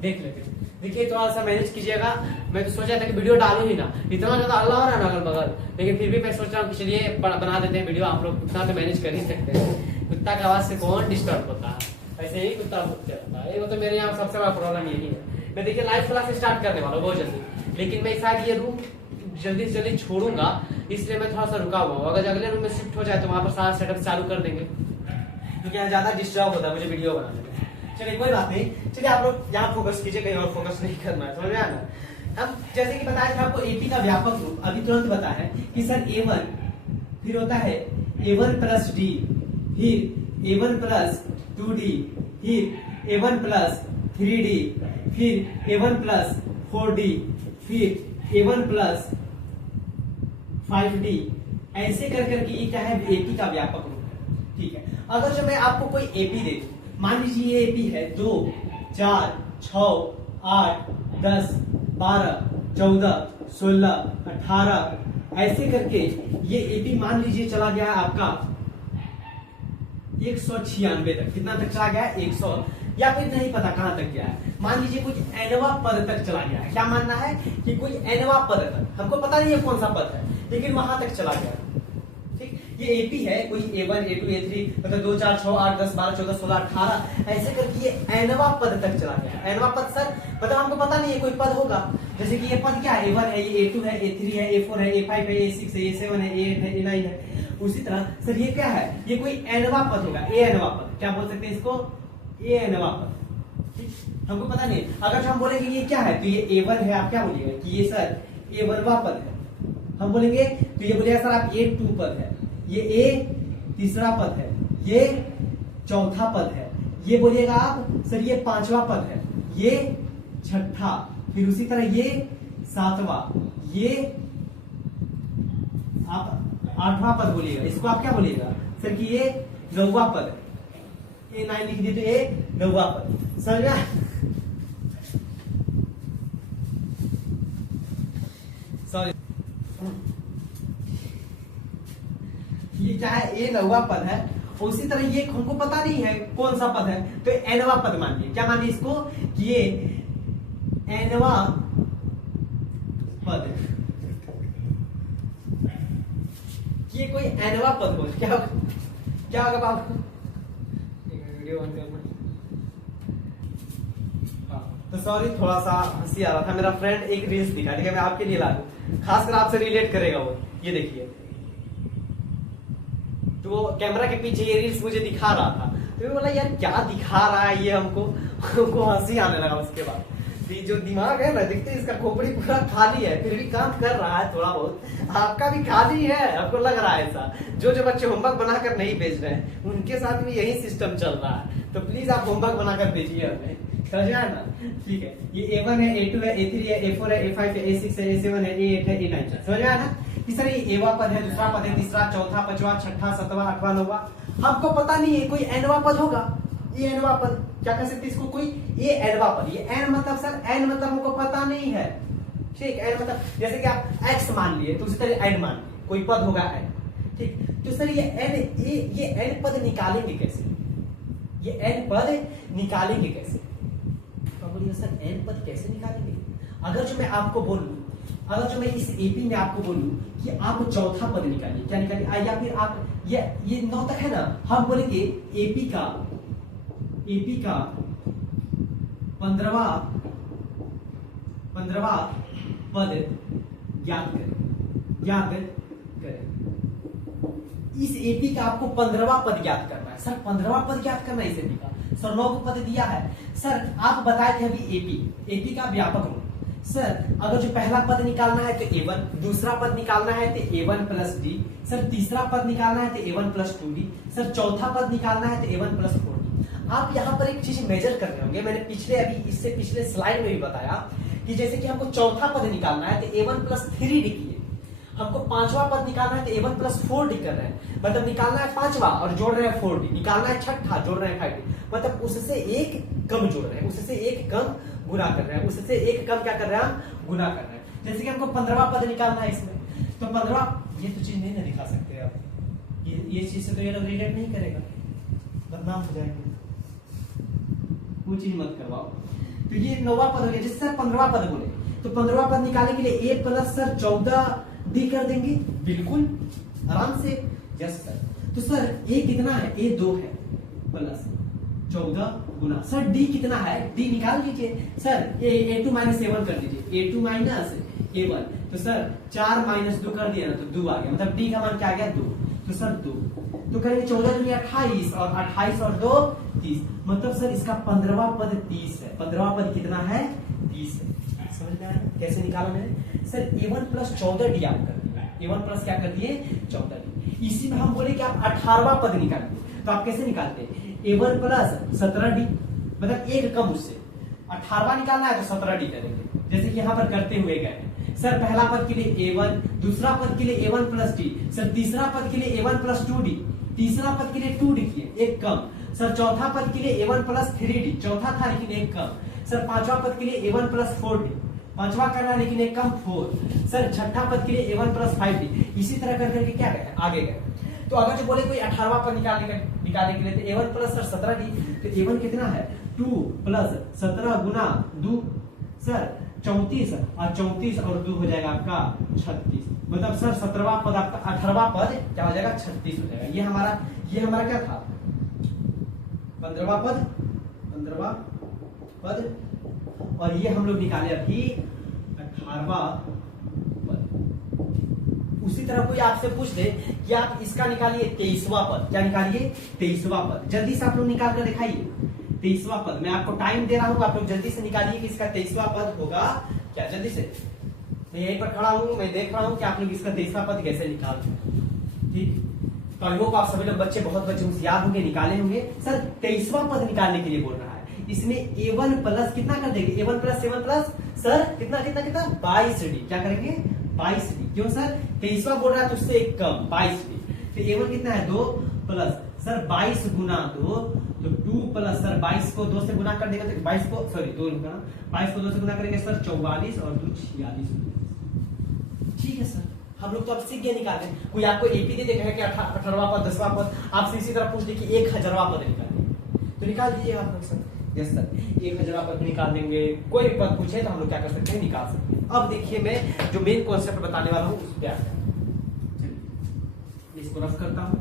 देख लेते हैं। देखिए थोड़ा सा मैनेज कीजिएगा। मैं तो सोचा था कि वीडियो डालू ही ना, इतना ज्यादा अल्लाह हो रहा है ना अगल बगल, लेकिन फिर भी मैं सोच रहा हूँ कि चलिए बना देते हैं वीडियो, आप लोग उतना तो मैनेज कर ही सकते हैं। कुत्ता की आवाज से कौन डिस्टर्ब होता है, ऐसे ही कुत्ता भूखते रहता है, वो तो मेरे यहाँ सबसे बड़ा प्रॉब्लम यही है। मैं देखिए लाइव क्लास स्टार्ट करने वाला हूँ बहुत जल्दी, लेकिन मैं शायद ये रूम जल्दी से जल्दी छोड़ूंगा, इसलिए मैं थोड़ा सा रुका हुआ हूँ। अगर अगले रूम में शिफ्ट हो जाए तो वहां पर सारा सेटअप चालू कर देंगे, क्योंकि यहाँ ज्यादा डिस्टर्ब होता है मुझे वीडियो बनाने में। चलिए कोई बात नहीं, चलिए आप लोग यहाँ फोकस कीजिए, कहीं और फोकस नहीं करना है, समझ में आया ना। अब जैसे कि बताया था आपको एपी का व्यापक रूप, अभी तुरंत बताया है कि सर A1 फिर होता है A1 + D, फिर A1 + 2D, फिर A1 + 3D, फिर A1 + 4D, फिर A1 + 5D, ऐसे कर करके ये क्या है, एपी का व्यापक रूप है। ठीक है, अगर जो मैं आपको कोई एपी दे दूं, मान लीजिए ये एपी है 2 4 6 8 10 12 14 16 18, ऐसे करके ये एपी मान लीजिए चला गया है आपका 196 तक। कितना तक चला गया है, 100, या फिर नहीं पता कहां तक गया है। मान लीजिए कुछ एनवा पद तक चला गया है, क्या मानना है कि कोई एनवा पद तक, हमको पता नहीं है कौन सा पद है, लेकिन वहां तक चला गया। ठीक, ये एपी है कोई A1 A2 A3, मतलब 2 4 6 8 10 12 14 16 18, ऐसे करके ये एनवा पद तक चला गया। एनवा पद सर मतलब हमको पता नहीं है, कोई पद होगा, जैसे कि ये पद क्या है, A1 है, ये A2 है, A3 है, A4 है, A5 है, A6 है, A7 है, A8 है, A9 है। उसी तरह सर ये क्या है, ये कोई एनवा पद होगा, ए एनवा पद, क्या बोल सकते हैं इसको, ए एनवा पद। हमको पता नहीं, अगर हम बोलेंगे ये क्या है, तो ये A1 है, आप क्या बोलिएगा कि ये सर A1वां पद है। हम बोलेंगे तो ये बोलिएगा सर आप A2 पद है, ये A तीसरा पद है, ये चौथा पद है, ये बोलिएगा आप सर ये 5वां पद है, ये 6ठा, फिर उसी तरह ये 7वां, ये आप 8वां पद बोलिएगा। इसको आप क्या बोलिएगा सर कि ये 9वां पद है, A9 लिख दिए तो ये 9वां पद। समझ में, सॉरी ये क्या है, ए 9वां पद है। उसी तरह ये हमको पता नहीं है कौन सा पद है, तो एनवा पद मानिए, क्या मानिए इसको कि ये एनवा पद है, ये कोई एनवा पद हो, क्या क्या होगा आप वीडियो ऑन करना। तो सॉरी थोड़ा सा हंसी आ रहा था, मेरा फ्रेंड एक रील्स दिखा, ठीक है, मैं आपके लिए ला दूं, खासकर आपसे रिलेट करेगा वो। ये देखिए, तो वो कैमरा के पीछे ये रील्स मुझे दिखा रहा था, तो मैं बोला यार क्या दिखा रहा है ये हमको हंसी आने लगा। उसके बाद जो दिमाग है ना, दिखते इसका खोपड़ी पूरा खाली है, फिर भी काम कर रहा है थोड़ा बहुत, आपका भी खाली है, आपको लग रहा है ऐसा। जो बच्चे होमवर्क बनाकर नहीं भेज रहे हैं उनके साथ भी यही सिस्टम चल रहा है, तो प्लीज आप होमवर्क बनाकर भेजिए हमें, समझ में आया ना। ठीक है, ये A1 है, A2 है, A3 है, A4 है, A5 है, A6 है, A7 है, A8 है, A9 है, समझ में आया ना। कि सर ये एवा पद है, दूसरा पद है, तीसरा, चौथा, पांचवा, छठा, सातवां, आठवां, नौवां, हमको पता नहीं है, कोई एनवा पद होगा, ये एनवा पद, क्या कह सकते इसको, कोई ये एनवा पद। ये एन मतलब सर, एन मतलब हमको पता नहीं है, ठीक, एन मतलब जैसे कि आप एक्स मान लिए तो उसी तरह एन मान लिए, कोई पद होगा एन, ठीक। तो सर ये एन, ये एन पद निकालेंगे कैसे, ये एन पद निकालेंगे कैसे, तो बोलिए सर एन पद कैसे निकालेंगे। अगर जो मैं आपको बोलूं, अगर जो मैं इस एपी में आपको बोलूं कि आप चौथा पद निकालिए, क्या निकालिए, या फिर आप ये 9 तक है ना, हम बोलेंगे एपी का 15वां पद ज्ञात करें। इस एपी का आपको 15वां पद ज्ञात करना है सर। 15वां पद ज्ञात करना है इस एपी का। सर 9 पद दिया है सर, आप बताए थे अभी एपी का व्यापक रूप। सर अगर जो पहला पद निकालना है तो a1, दूसरा पद निकालना है तो a1 प्लस डी, सर तीसरा पद निकालना है तो a1 प्लस 2d, सर चौथा पद निकालना है तो a1 प्लस 4d। आप यहाँ पर एक चीज मेजर कर रहे होंगे, मैंने इससे पिछले स्लाइड में भी बताया कि जैसे कि हमको चौथा पद निकालना है तो a1 प्लस 3d किए, हमको पांचवा पद निकालना है तो a1 प्लस 4d कर रहे हैं, मतलब निकालना है पांचवा और जोड़ रहे हैं 4d, निकालना है छठा जोड़ रहे हैं 5d, मतलब उससे एक कम जोड़ रहे हैं, उससे एक कम गुना कर रहे हैं, उससे एक कम क्या कर रहे हैं हम गुना कर रहे हैं। जैसे कि हमको 15वां पद निकालना है इसमें, तो 15वां, ये तो चीज नहीं ना दिखा सकते आप, ये चीज से तो ये लोग रिलेट नहीं करेगा, बदनाम हो जाएंगे, वो चीज मत करवाओ। तो ये 9वां पद हो गया। जिससे 15वां पद बोले तो 15वां पद निकालने के लिए a प्लस सर 14d कर देंगे, बिल्कुल आराम से। यस सर, तो सर a कितना है, a 2 है प्लस 14 गुना, सर d कितना है, d निकाल लीजिए सर, a2 माइनस a1 कर दीजिए, a2 माइनस a1, तो सर 4 माइनस 2 कर दिया ना तो 2 आ गया, मतलब d का मान क्या आ गया 2, तो सर 2, तो करेंगे 14 दूनी 28 और 28 और 2 30, मतलब सर इसका 15वां पद 30 है। 15वां पद कितना है, 30 है। समझ में आया कैसे निकाला मैंने सर, a1 प्लस 14d आप कर दिए, a1 प्लस क्या कर दिए 14d। इसी में हम बोले कि आप 18वां पद निकालिए, तो आप कैसे निकालते हैं, a1 प्लस 17d, मतलब एक कम उससे 18वां निकालना है तो 17d करेंगे, जैसे कि यहाँ पर करते हुए गए हैं। सर पहला पद के लिए a1, दूसरा पद के लिए a1 प्लस d, सर तीसरा पद के लिए a1 प्लस 2d, तीसरा पद के लिए 2d किए एक कम, सर चौथा पद के लिए a1 प्लस 3d, चौथा था लेकिन एक कम, सर पांचवा पद के लिए a1 प्लस 4d, पांचवा करना लेकिन एक कम 4, सर छठा पद के लिए a1 प्लस 5d, इसी तरह कर करके क्या गए आगे गए। तो अगर जो बोले कोई 18वां पद निकालने के लिए तो a1 प्लस सर 17d, तो a1 कितना है 2 प्लस 17 गुना 2 सर 34, और 34 और 2 हो जाएगा आपका 36, मतलब सर 17वां पद आपका 18वां पद क्या हो जाएगा 36 हो जाएगा। ये हमारा क्या था 15वां पद, और ये हम लोग निकाले अभी 18वां पद। उसी तरह कोई आपसे पूछ दे कि आप इसका निकालिए 23वां पद, क्या निकालिए 23वां पद, जल्दी से आप लोग निकाल कर दिखाइए 23वां पद। मैं आपको टाइम दे रहा हूं, आप लोग जल्दी से निकालिए कि इसका 23वां पद होगा क्या, जल्दी से। मैं यहीं पर खड़ा हूं, मैं देख रहा हूं कि आप लोग इसका 23वां पद कैसे निकालते हैं, ठीक। तो आई होप आप सभी लोग बहुत बच्चे होशियार होंगे, निकाले होंगे। सर 23वां पद निकालने के लिए बोल रहा है, इसमें a1 प्लस कितना कर देंगे, a1 प्लस 7 प्लस सर कितना 22d, क्या करेंगे 22d, क्यों सर 23वां बोल रहा है तो उससे एक कम 22d, तो a1 कितना है 2 प्लस सर 22 गुना 2, तो 2 प्लस सर 22 को 2 से गुना कर देगा तो 22 को 2 से गुना करेंगे सर 44 और 2 46, ठीक है सर। हम लोग तो अब सीख गए निकालने। कोई आपको एपी दे देगा कि 18वां पद 10वां पद, आपसे इसी तरह पूछ दे कि 1000वां पद निकालिए, तो निकाल दीजिए आप लोग सर। यस सर 1000वां पद निकाल देंगे, कोई भी पद पूछे तो हम लोग क्या कर सकते हैं, निकाल सकते हैं। अब देखिए मैं जो मेन कॉन्सेप्ट बताने वाला हूँ उस पर आता है, इसको रफ करता हूँ।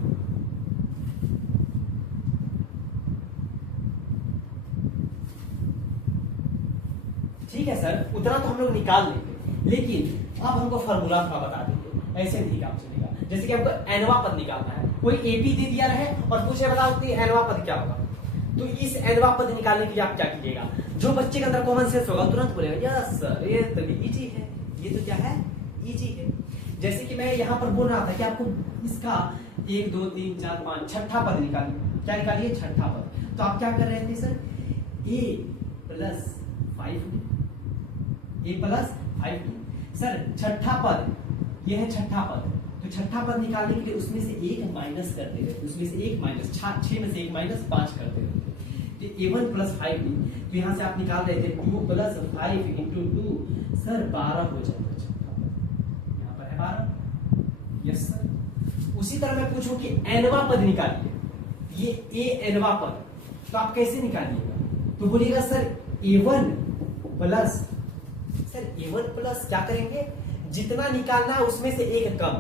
ठीक है सर, उतना तो हम लोग निकाल लेंगे, लेकिन अब हमको फॉर्मूला थोड़ा बता देंगे, ऐसे नहीं काम चलेगा। जैसे कि हमको एनवा पद निकालना है, कोई एपी दे दिया रहे और पूछे बताओ कि एनवा पद क्या होगा, तो इस एनवा पद निकालने के लिए आप क्या कीजिएगा, जो बच्चे के अंदर कॉमन सेंस होगा तुरंत बोलेगा यस सर ये तो इजी है, ये तो क्या है इजी है। जैसे कि मैं यहाँ पर बोल रहा था कि आपको इसका 1 2 3 4 5 छठा पद निकालिए, क्या निकालिए छठा पद, तो आप क्या कर रहे थे sir a plus 5d sir छठा पद, ये है छठा पद, तो छठा पद निकालने के लिए उसमें से एक माइनस कर देंगे, उसमें से एक माइनस 6 में से एक माइनस 5 कर देंगे, तो a1 प्लस 5d, तो यहाँ से आप निकाल रहे थे 2 प्लस 5 इंटू 2 सर 12 हो जाएगा छठा पद, यहाँ पर है 12, यस सर। उसी तरह मैं पूछूं कि एनवा पद निकालिए, ये a एनवा पद, तो आप कैसे निकालिएगा, तो बोलिएगा sir a1 plus sir a1 plus क्या करेंगे, जितना निकालना है उसमें से एक कम,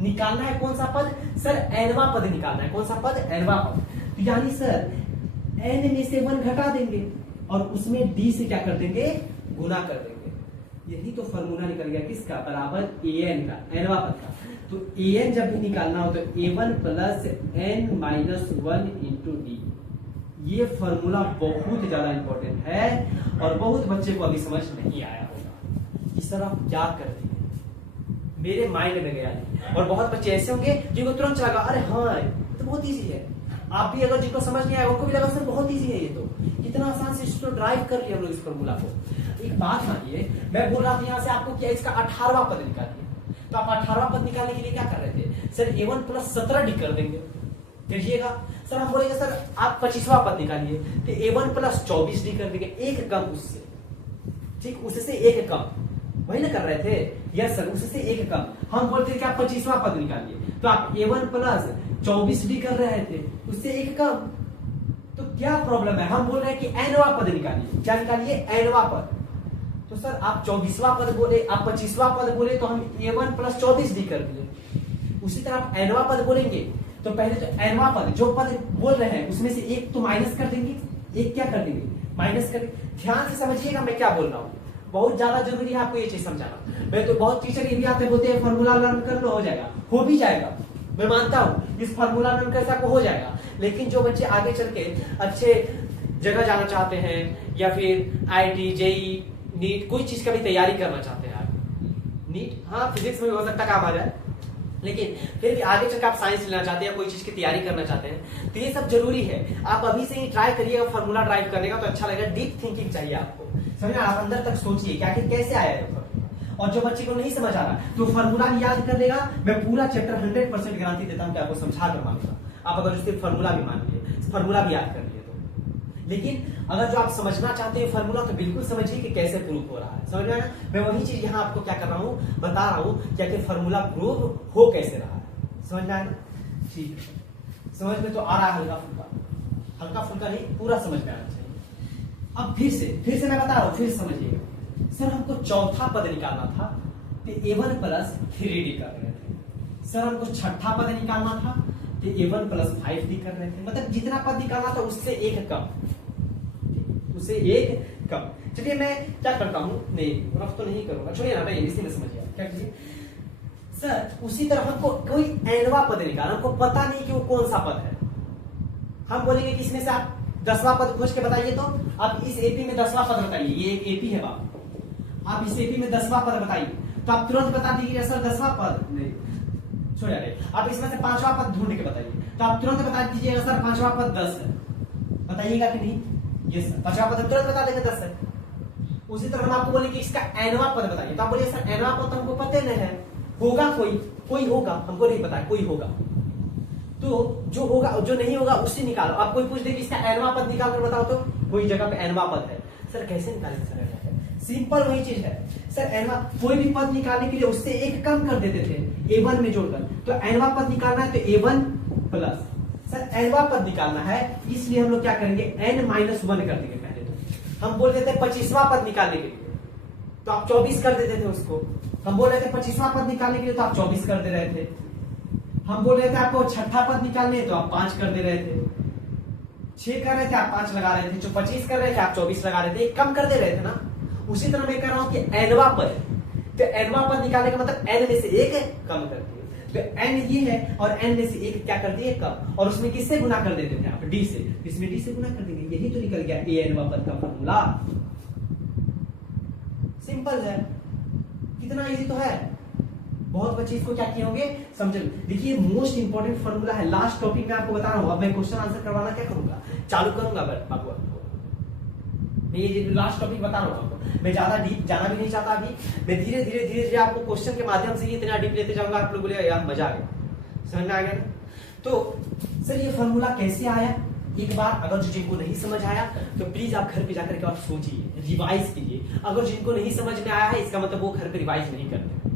निकालना है कौन सा पद सर, एनवा पद निकालना है। कौन सा पद, एनवा पद। तो यानी सर एन में से 1 घटा देंगे और उसमें डी से क्या कर देंगे, गुना कर देंगे। यही तो फॉर्मूला निकल गया किसका, बराबर एन का, एनवा पद का। तो एन जब भी निकालना हो तो a1 plus n minus 1 into d. ये फॉर्मूला बहुत ज्यादा इंपॉर्टेंट है और बहुत बच्चे को अभी समझ नहीं आया होगा। इस तरह आप क्या करते हैं, मेरे माइंड में गया है। और बहुत बच्चे ऐसे होंगे जिनको तुरंत लगा अरे हाँ तो बहुत इजी है। आप भी अगर जिनको समझ नहीं आया उनको भी लगा सर बहुत इजी है, ये तो कितना आसान से इसको ड्राइव कर लिया हम लोग इस फॉर्मूला को। एक बात मानिए, मैं बोल रहा था यहाँ से आपको क्या इसका 18वां पद निकालिए, तो आप 18वां पद निकालने के लिए क्या कर रहे थे सर, a1 प्लस 17 डी कर देंगे। कहिएगा सर, हम बोलेंगे सर आप 25वां पद निकालिए, तो a1 प्लस 24 डी कर देंगे, एक कम उससे, ठीक, उससे एक कम, वही ना कर रहे थे, यस सर, उससे एक कम। हम बोलते थे कि आप 25वां पद निकालिए, तो आप a1 प्लस 24 डी कर रहे थे, उससे एक कम। तो क्या प्रॉब्लम है, हम बोल रहे हैं कि एनवा पद निकालिए। क्या निकालिए, एनवा पद। तो सर आप 24वां पद बोले, आप 25वां पद बोले, तो हम a1 प्लस 24 डी कर दिए। उसी तरह आप एनवा पद बोलेंगे तो पहले तो एनवा पद जो पद बोल रहे हैं उसमें से एक तो माइनस कर देंगे, एक क्या कर देंगे, माइनस कर देंगे। ध्यान से समझिएगा मैं क्या बोल रहा हूँ, बहुत ज्यादा जरूरी है आपको ये चीज समझाना। मैं तो बहुत टीचर ये भी आते बोलते हैं फॉर्मूला लर्न कर लो, हो जाएगा, हो भी जाएगा, मैं मानता हूँ इस फॉर्मूला लर्न कर आपको हो जाएगा। लेकिन जो बच्चे आगे चल के अच्छे जगह जाना चाहते हैं या फिर IIT JEE नीट कोई चीज का भी तैयारी करना चाहते हैं, आप नीट हाँ फिजिक्स में भी हो सकता काम आ जाए, लेकिन फिर भी आगे चलकर आप साइंस लेना चाहते हैं, कोई चीज की तैयारी करना चाहते हैं, तो ये सब जरूरी है। आप अभी से ही ट्राई करिएगा फॉर्मूला ड्राइव करने का, तो अच्छा लगेगा। डीप थिंकिंग चाहिए आपको, समझ आप अंदर तक सोचिए क्या कैसे आया है। और जो बच्चे को नहीं समझ आ रहा तो फॉर्मूला भी याद कर लेगा, मैं पूरा चैप्टर 100% गारंटी देता हूँ कि आपको समझा कर मानूंगा। आप अगर उससे फॉर्मूला भी मान लिए, फॉर्मूला भी याद कर लिए तो। लेकिन अगर जो आप समझना चाहते हैं फॉर्मूला, तो बिल्कुल समझिए कि कैसे प्रूव हो रहा है, समझ में आया। मैं वही चीज यहाँ आपको क्या कर रहा हूँ, बता रहा हूँ क्या कि फॉर्मूला प्रूव हो कैसे रहा है, समझ में आया ना। ठीक है, समझ में तो आ रहा है, हल्का फुल्का, हल्का फुल्का नहीं, पूरा समझ में आना चाहिए। अब फिर से मैं बता रहा हूँ, फिर समझिएगा। सर हमको चौथा पद निकालना था, तो a1 प्लस 3d कर रहे थे। सर हमको छठा पद निकालना था, तो a1 प्लस 5d कर रहे थे। मतलब जितना पद निकालना था उससे एक कम, उससे एक कम। चलिए मैं क्या करता हूँ, नहीं रफ तो नहीं करूंगा, छोड़िए ना, मैं इसी में समझिए क्या कीजिए। सर उसी तरह हमको कोई एनवा पद निकालना, हमको पता नहीं कि वो कौन सा पद है। हम बोलेंगे कि इसमें से आप 10वां पद खोज के बताइए, तो आप इस एपी में 10वां पद बताइए, ये एक एपी है बाप, आप इस एपी में 10वां पद बताइए, तो आप तुरंत बता दीजिए सर 10वां पद नहीं, छोड़ जाए। आप इसमें से 5वां पद ढूंढ के बताइए, तो आप तुरंत बता दीजिएगा सर 5वां पद 10 है, बताइएगा कि नहीं, ये सर 5वां पद तुरंत बता देंगे 10 है। उसी तरह हम आपको बोले कि इसका एनवा पद बताइए, तो आप बोलिए सर एनवा पद तो हमको पता नहीं है, होगा कोई होगा, हमको नहीं पता, कोई होगा, तो जो होगा जो नहीं होगा उससे निकालो। आप कोई पूछ दे कि इसका एनवा पद निकाल कर बताओ, तो कोई जगह पे एनवा पद है, सर कैसे निकालेंगे सर, सिंपल वही चीज है सर। एनवा कोई भी पद निकालने के लिए उससे एक कम कर देते थे a1 में जोड़कर, तो एनवा पद निकालना है तो a1 प्लस, सर एनवा पद निकालना है इसलिए हम लोग क्या करेंगे, n-1 कर देंगे। पहले तो हम बोल देते 25वां पद निकालने के लिए, तो आप 24 कर देते थे उसको। हम बोल रहे थे 25वां पद निकालने के लिए, तो आप 24 कर दे रहे थे। हम बोल रहे थे आपको छठा पद निकालने, तो आप 5 कर दे रहे थे। 6 कर रहे थे आप 5 लगा रहे थे, जो 25 कर रहे थे आप 24 लगा रहे थे, एक कम कर दे रहे थे ना। उसी तरह मैं कह रहा हूं कि एनवा पद, तो एनवा पद निकालने का मतलब एन में से एक कम कर दिए, तो एन ये है और एन में से एक क्या कर दिए, कम, और उसमें किससे गुना कर देते थे आप, डी से, इसमें डी से गुना कर देंगे। यही तो निकल गया ए एनवा पद का फॉर्मूला। सिंपल है, कितना इजी तो है। बहुत बच्चे इसको क्या किए होंगे समझ। देखिए मोस्ट इंपोर्टेंट फॉर्मूला है, लास्ट टॉपिक में आपको बता रहा हूं। अब मैं क्वेश्चन आंसर करवाना क्या करूंगा, चालू करूंगा आपको, ये लास्ट टॉपिक बता रहा हूं आपको। मैं ज्यादा डीप जाना भी नहीं चाहता अभी, मैं धीरे धीरे आपको क्वेश्चन के माध्यम से इतना डीप लेते जाऊंगा, आप लोग बोलेगा यार मजा आ गया, समझ में आ गया ना। तो सर ये फॉर्मूला कैसे आया, एक बार अगर जिनको नहीं समझ आया तो प्लीज आप घर पे जाकर के आप सोचिए, रिवाइज कीजिए। अगर जिनको नहीं समझ में आया है इसका मतलब वो घर पे रिवाइज नहीं करते।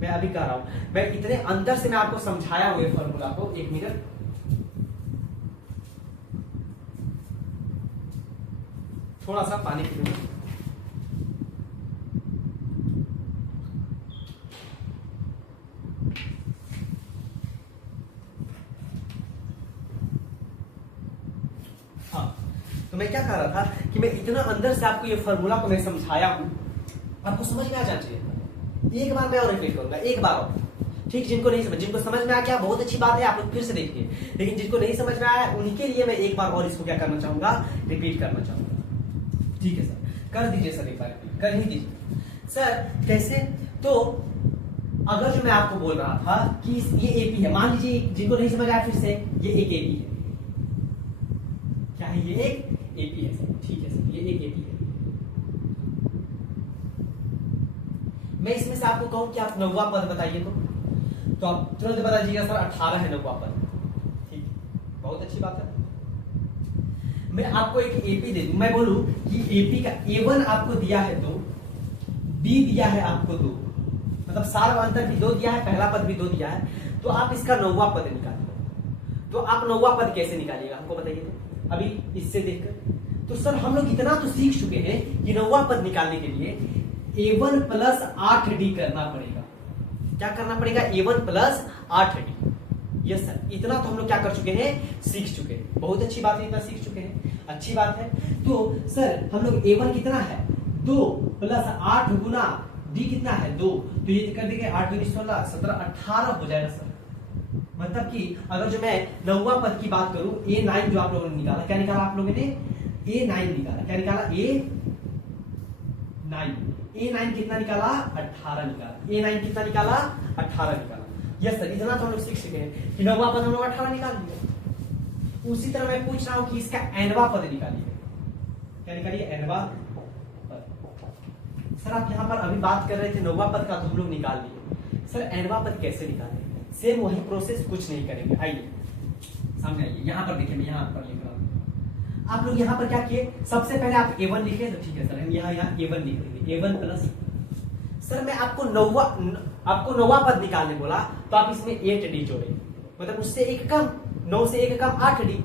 मैं अभी कह रहा हूं, मैं इतने अंदर से मैं आपको समझाया हुए फॉर्मूला को, एक मिनट थोड़ा सा पानी पी लूं। हाँ, तो मैं क्या कह रहा था कि मैं इतना अंदर से आपको ये फॉर्मूला को मैं समझाया हूं, आपको समझ में आ जाना चाहिए। एक बार मैं और रिपीट करूंगा, एक बार और, ठीक। जिनको समझ में आ गया बहुत अच्छी बात है, आप लोग फिर से देखिए, लेकिन जिनको नहीं समझ में आया उनके लिए मैं एक बार और इसको क्या करना चाहूंगा, रिपीट करना चाहूंगा। ठीक है सर, कर दीजिए सर, एक बार कर ही दीजिए सर। कैसे? तो अगर जो मैं आपको बोल रहा था कि ये एपी है, मान लीजिए, जिनको नहीं समझ आया फिर से, ये एक एपी है। क्या है? ये एक एपी है सर। ठीक है सर, ये एक एपी है। मैं इसमें से आपको कहूं कि आप 9वां पद बताइए, तो आप तुरंत बता दीजिएगा सर 18 है 9वां पद। ठीक, बहुत अच्छी बात है। मैं आपको एक एपी दे दूं, मैं बोलूं कि एपी का A1 आपको दिया है 2, बी दिया है आपको 2, मतलब सारा अंतर भी 2 दिया है, पहला पद भी 2 दिया है, तो आप इसका 9वां पद निकालिए। तो आप 9वां पद कैसे निकालिएगा हमको बताइए तो, अभी इससे देखकर। तो सर हम लोग इतना तो सीख चुके हैं कि 9वां पद निकालने के लिए A1 प्लस 8D करना पड़ेगा। क्या करना पड़ेगा? A1 plus 8D। Yes sir, इतना तो हम लोग क्या कर चुके हैं, सीख चुके हैं। बहुत अच्छी बात है, इतना सीख चुके हैं, अच्छी बात है। तो सर हम लोग A1 कितना है, 2 प्लस 8 गुना D कितना है, 2, तो ये कर देंगे 8 दूनी 16, 17, 18 हो जाएगा सर। मतलब कि अगर जो मैं 9वां पद की बात करूं, A9 जो आप लोगों ने निकाला, क्या निकाला आप लोगों ने? A9 निकाला। क्या निकाला? A9 कितना निकाला? 18 निकाला। A9 कितना निकाला? 18 निकाला। यस सर, इतना तो हम लोग सीख चुके हैं कि 9वां पद हम लोग 18 निकाल दिए। उसी तरह मैं पूछ रहा हूं कि इसका nवां पद निकालिए। क्या निकालिए? nवां पद। सर आप यहां पर अभी बात कर रहे थे 9वां पद का, तो हम लोग निकाल लिए। सर nवां पद कैसे निकालें? सेम वही प्रोसेस, कुछ नहीं करेंगे। आइए सामने आइए, यहां पर देखिए, मैं यहां पर लिख रहा हूं। आप लोग यहाँ पर क्या किए, सबसे पहले आप A1 लिखे, तो ठीक है सर, हम यहाँ A1 लिख देंगे। A1 प्लस, सर मैं आपको 9वां पद निकालने बोला, तो आप इसमें 8D जोड़ेंगे, मतलब उससे एक कम, 9 से एक कम 8D।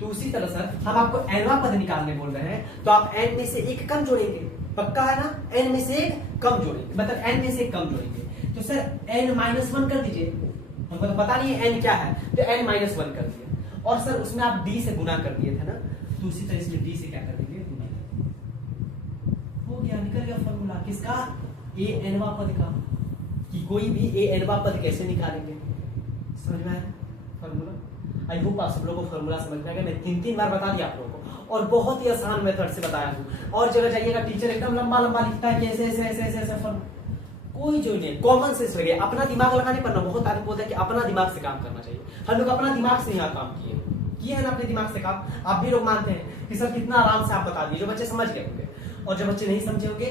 तो उसी तरह सर हम आपको nवां पद निकालने बोल रहे हैं, तो आप n में से एक कम जोड़ेंगे। पक्का है ना? n में से एक कम जोड़ेंगे, मतलब n में से एक कम जोड़ेंगे। तो सर n-1 कर दीजिए, हमको तो पता नहीं है n क्या है, तो n-1 कर दिया। और सर उसमें आप D से गुना कर दिए थे ना, तो उसी तरह इसमें D से क्या कर देंगे, गुना। हो गया, निकल गया फॉर्मूला किसका? Anवां पद का। कि कोई भी Anवां पद कैसे निकालेंगे, समझ में आया फॉर्मूला? आई होप आप सब लोगों को फॉर्मूला समझ में आ गया। मैं 3 बार बता दिया आप लोगों को, और बहुत ही आसान मेथड से बताया हूँ। और जगह जाइएगा टीचर एकदम लंबा लंबा लिखता है कि ऐसे ऐसे ऐसे ऐसे ऐसे फॉर्मूला, कोई जो नहीं, कॉमन सेंस लगे। अपना दिमाग लगाने पर ना, बहुत आदमी बोलता है कि अपना दिमाग से काम करना चाहिए। हम लोग अपना दिमाग से यहाँ काम किए हैं ना, अपने दिमाग से काम। आप भी लोग मानते हैं कि सर कितना आराम से आप बता दिए, जो बच्चे समझ गए होंगे। और जो बच्चे नहीं समझे होंगे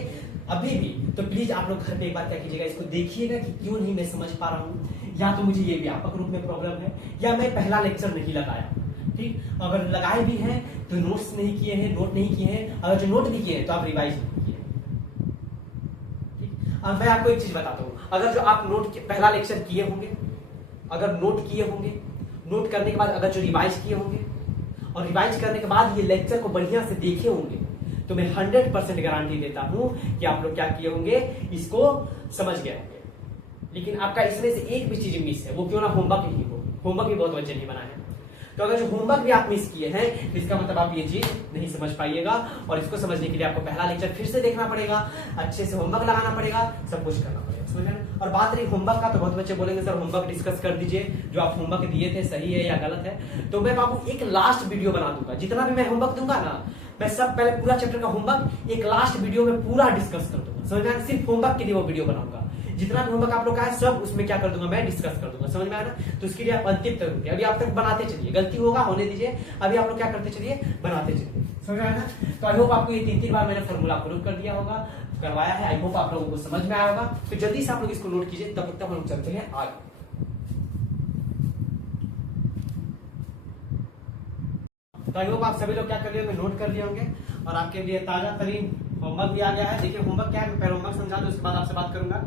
अभी भी, तो प्लीज आप लोग घर पे एक बार क्या कीजिएगा, इसको देखिएगा कि क्यों नहीं मैं समझ पा रहा हूँ, या तो मुझे ये व्यापक रूप में प्रॉब्लम है, या मैं पहला लेक्चर नहीं लगाया। ठीक, अगर लगाए भी हैं तो नोट्स नहीं किए हैं, नोट नहीं किए हैं। अगर जो नोट भी किए हैं तो आप रिवाइज नहीं किए। ठीक, अब मैं आपको एक चीज बताता हूँ, अगर जो आप पहला लेक्चर किए होंगे, अगर नोट किए होंगे, नोट करने के बाद अगर जो रिवाइज किए होंगे, और रिवाइज करने के बाद ये लेक्चर को बढ़िया से देखे होंगे, तो मैं 100% गारंटी देता हूं कि आप लोग क्या किए होंगे, इसको समझ गए होंगे। लेकिन आपका इसमें से एक भी चीज मिस है, वो क्यों ना होमवर्क ही हो। होमवर्क भी बहुत बच्चे नहीं बनाए हैं, तो अगर जो होमवर्क भी आप मिस किए हैं, तो इसका मतलब आप ये चीज नहीं समझ पाइएगा। और इसको समझने के लिए आपको पहला लेक्चर फिर से देखना पड़ेगा, अच्छे से होमवर्क लगाना पड़ेगा, सब कुछ करना पड़ेगा, समझ में? और बात रही होमवर्क का, तो बहुत बच्चे बोलेंगे सर होमवर्क डिस्कस कर दीजिए, जो आप होमवर्क दिए थे सही है या गलत है। तो मैं बाबू एक लास्ट वीडियो बना दूंगा, जितना भी मैं होमवर्क दूंगा ना, मैं सब पहले पूरा चैप्टर का होमवर्क एक लास्ट वीडियो में पूरा डिस्कस कर दूंगा, समझ में? सिर्फ होमवर्क के लिए वो वीडियो बनाऊंगा। जितना भी होमवर्क आप लोग का है सब उसमें क्या कर दूंगा, मैं डिस्कस कर दूंगा, समझ में आया ना? तो इसके लिए आप अंतिम तक रुकिए, अभी आप तक बनाते चलिए, गलती होगा होने दीजिए, अभी आप लोग क्या करते चलिए, बनाते चलिए, समझ में आया ना? तो आई होप आपको ये 3 बार मैंने फॉर्मूला प्रूव कर दिया होगा, करवाया है। आई होप आप लोगों को समझ में आया होगा। तो जल्दी से आप लोग इसको नोट कीजिए, तब तक हम लोग चलते हैं आगे। तो आई होप आप सभी लोग क्या कर लिए होंगे, नोट कर लिए होंगे, और आपके लिए ताजा तरीन होमवर्क भी आ गया है। देखिए होमवर्क क्या है, मैं पहले होमवर्क समझा दूं, उसके बाद आपसे बात करूंगा।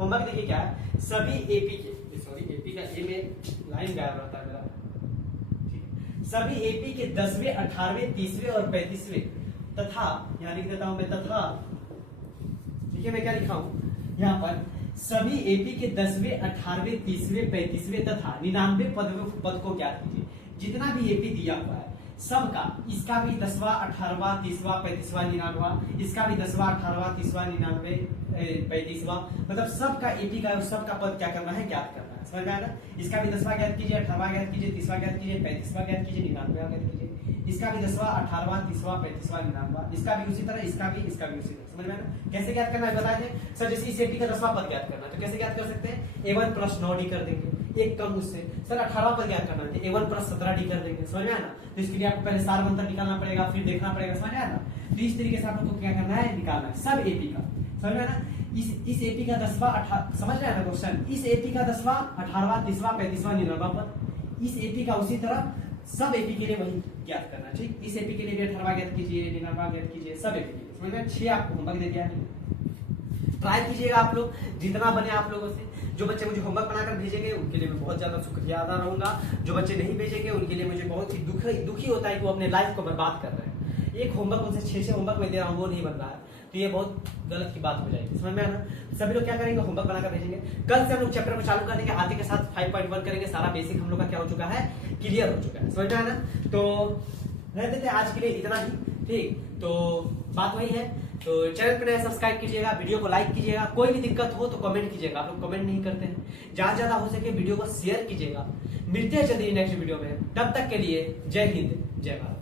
होमवर्क देखिए क्या है, सभी एपी के, सॉरी एपी का ए में लाइन गायब रहता है मेरा, ठीक है, सभी एपी के 10वें 18वें 30वें और 35वें तथा, यहां लिख देता हूं मैं तथा, देखिए मैं क्या लिखा हूं यहां पर, सभी एपी के 10वें 18वें 30वें 35वें तथा 99 पद को ज्ञात कीजिए। जितना भी एपी दिया हुआ है सबका, इसका भी 10वां 18वां 30वां 35वां 99वां, इसका भी 10वां 18वां 30वां 99 35वां, मतलब सबका एपी का सबका पद क्या करना है, ज्ञात करना है। समझ में आया ना? इसका भी 10वां ज्ञात कीजिए, 18वां ज्ञात कीजिए, 30वां ज्ञात कीजिए, 35वां ज्ञात कीजिए, 99वां ज्ञात कीजिए। इसका भी 10वां 18वां 30वां 35वां 99वां, इसका भी उसी तरह, इसका भी उसी तरह। समझ में आया ना? कैसे ज्ञात करना है बता दें सर। जैसे इस एपी का 10वां पद ज्ञात करना है तो कैसे ज्ञात कर सकते हैं, A1 प्लस 9D कर देंगे, एक कम उससे। सर 18वां पद ज्ञात करना है A1 प्लस 17D कर देंगे। समझ में आया ना? तो इसके लिए आपको पहले सार मंत्र निकालना पड़ेगा, फिर देखना पड़ेगा। समझ में आया ना? तो इस तरीके से आप लोग को क्या करना है, निकालना है सब एपी का। समझ में आया ना? इस एपी का 10वां 18, समझ में आया ना क्वेश्चन? इस एपी का 10वां 18वां 30वां 35वां 99वां पद, इस एपी का उसी तरह सब एपी के लिए वही ज्ञात करना। ठीक, इस एपी के लिए भी 18वां ज्ञात कीजिए, 99वां ज्ञात कीजिए, सब एपी के लिए। समझ में? 6 आपको होमवर्क दे दिया है, ट्राई कीजिएगा आप लोग जितना बने आप लोगों से। जो बच्चे मुझे होमवर्क बनाकर भेजेंगे उनके लिए मैं बहुत ज्यादा शुक्रिया अदा रहूंगा। जो बच्चे नहीं भेजेंगे उनके लिए मुझे बहुत ही दुखी होता है कि वो अपने लाइफ को बर्बाद कर रहे हैं। एक होमवर्क उनसे 6 होमवर्क मैं दे रहा हूँ, वो नहीं बन रहा है, तो ये बहुत गलत की बात हो जाएगी। समझ में आया ना? सभी लोग क्या करेंगे, होमवर्क बनाकर भेजेंगे। कल से हम लोग चैप्टर को चालू कर देंगे, आते के साथ 5.1 करेंगे। सारा बेसिक हम लोग का क्या हो चुका है, क्लियर हो चुका है। समझ में आया ना? तो रह देते आज के लिए इतना ही। ठीक, तो बात वही है। तो चैनल पर नया सब्सक्राइब कीजिएगा, वीडियो को लाइक कीजिएगा, कोई भी दिक्कत हो तो कमेंट कीजिएगा। आप लोग कमेंट नहीं करते हैं, ज्यादा ज्यादा हो सके वीडियो को शेयर कीजिएगा। मिलते हैं जल्दी नेक्स्ट वीडियो में, तब तक के लिए जय हिंद जय भारत।